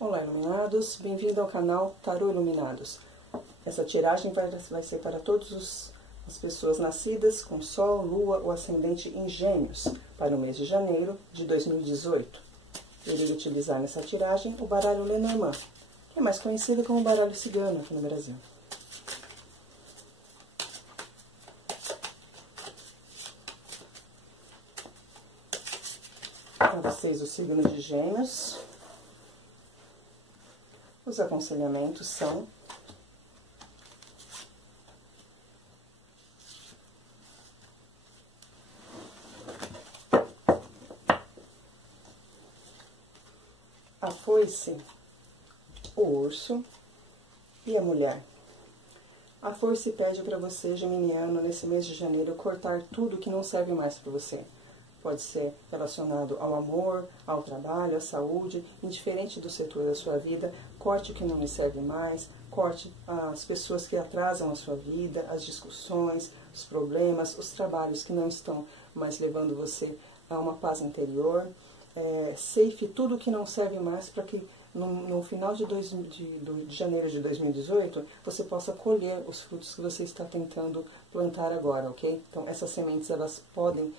Olá, iluminados! Bem-vindo ao canal Taroiluminados. Essa tiragem vai ser para todas as pessoas nascidas com Sol, Lua ou Ascendente em Gêmeos, para o mês de janeiro de 2018. Eu irei utilizar nessa tiragem o baralho Lenormand, que é mais conhecido como baralho cigano aqui no Brasil. Para vocês, o signo de Gêmeos. Os aconselhamentos são: a foice, o urso e a mulher. A foice pede para você, geminiano, nesse mês de janeiro, cortar tudo que não serve mais para você. Pode ser relacionado ao amor, ao trabalho, à saúde, indiferente do setor da sua vida. Corte o que não lhe serve mais, corte as pessoas que atrasam a sua vida, as discussões, os problemas, os trabalhos que não estão mais levando você a uma paz interior. Ceife tudo que não serve mais para que no final de janeiro de 2018 você possa colher os frutos que você está tentando plantar agora, ok? Então essas sementes elas podem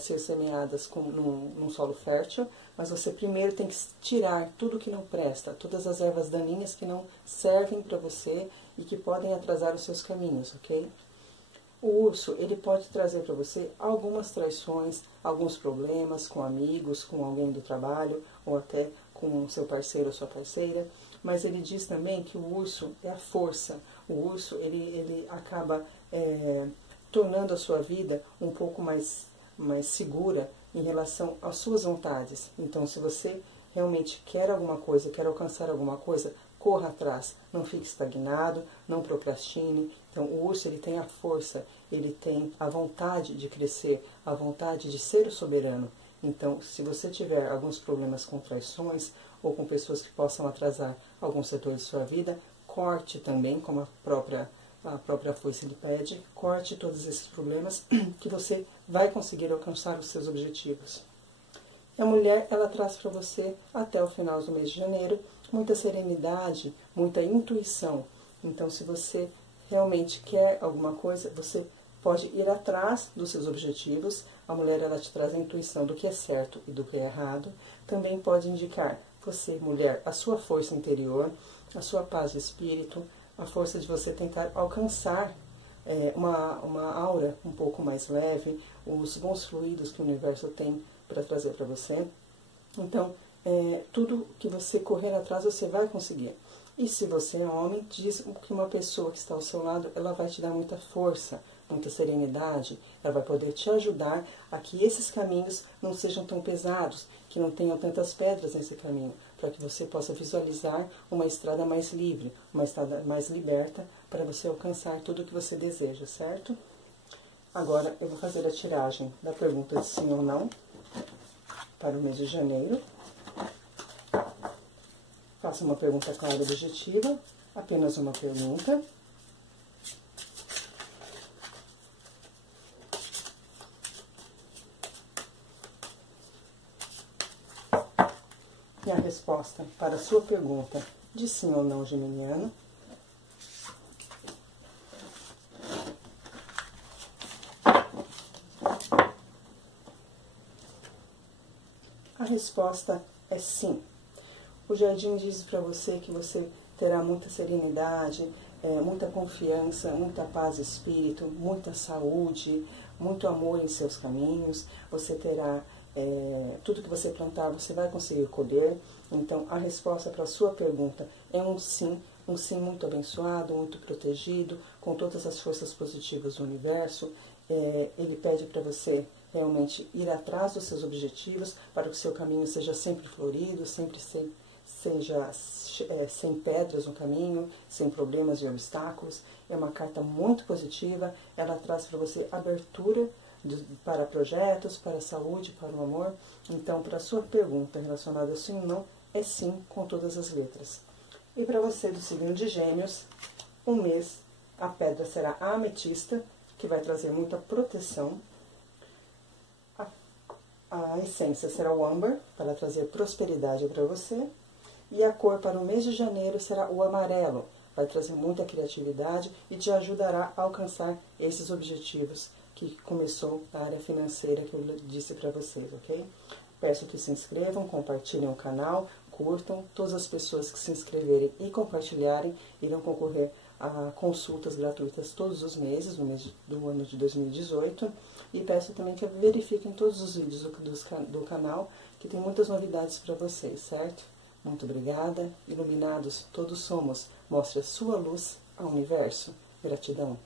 ser semeadas num solo fértil, mas você primeiro tem que tirar tudo que não presta, todas as ervas daninhas que não servem para você e que podem atrasar os seus caminhos, ok? O urso, ele pode trazer para você algumas traições, alguns problemas com amigos, com alguém do trabalho, ou até com seu parceiro ou sua parceira, mas ele diz também que o urso é a força. O urso, ele acaba tornando a sua vida um pouco mais segura em relação às suas vontades. Então, se você realmente quer alguma coisa, quer alcançar alguma coisa, corra atrás, não fique estagnado, não procrastine. Então, o urso, ele tem a força, ele tem a vontade de crescer, a vontade de ser o soberano. Então, se você tiver alguns problemas com traições ou com pessoas que possam atrasar algum setor de sua vida, corte também, como a própria foice lhe pede, corte todos esses problemas que você vai conseguir alcançar os seus objetivos. A mulher, ela traz para você, até o final do mês de janeiro, muita serenidade, muita intuição. Então, se você realmente quer alguma coisa, você pode ir atrás dos seus objetivos. A mulher, ela te traz a intuição do que é certo e do que é errado. Também pode indicar, você, mulher, a sua força interior, a sua paz de espírito, a força de você tentar alcançar uma aura um pouco mais leve, os bons fluidos que o universo tem para trazer para você. Então, tudo que você correr atrás, você vai conseguir. E se você é homem, diz que uma pessoa que está ao seu lado, ela vai te dar muita força, muita serenidade, ela vai poder te ajudar a que esses caminhos não sejam tão pesados, que não tenham tantas pedras nesse caminho, para que você possa visualizar uma estrada mais livre, uma estrada mais liberta, para você alcançar tudo o que você deseja, certo? Agora eu vou fazer a tiragem da pergunta de sim ou não, para o mês de janeiro. Faça uma pergunta clara e objetiva, apenas uma pergunta. E a resposta para a sua pergunta de sim ou não, geminiano. A resposta é sim. O jardim diz para você que você terá muita serenidade, muita confiança, muita paz de espírito, muita saúde, muito amor em seus caminhos. Você terá tudo que você plantar, você vai conseguir colher. Então, a resposta para a sua pergunta é um sim muito abençoado, muito protegido, com todas as forças positivas do universo. Ele pede para você realmente ir atrás dos seus objetivos, para que o seu caminho seja sempre florido, sempre seja sem pedras no caminho, sem problemas e obstáculos. É uma carta muito positiva, ela traz para você abertura para projetos, para a saúde, para o amor. Então, para a sua pergunta relacionada a sim ou não, é sim com todas as letras. E para você do signo de Gêmeos, um mês, a pedra será a ametista, que vai trazer muita proteção. A essência será o âmbar, para trazer prosperidade para você. E a cor para o mês de janeiro será o amarelo. Vai trazer muita criatividade e te ajudará a alcançar esses objetivos que começou a área financeira que eu disse para vocês, ok? Peço que se inscrevam, compartilhem o canal, curtam. Todas as pessoas que se inscreverem e compartilharem irão concorrer a consultas gratuitas todos os meses, no mês do ano de 2018. E peço também que verifiquem todos os vídeos do canal, que tem muitas novidades para vocês, certo? Muito obrigada. Iluminados todos somos. Mostre a sua luz ao universo. Gratidão.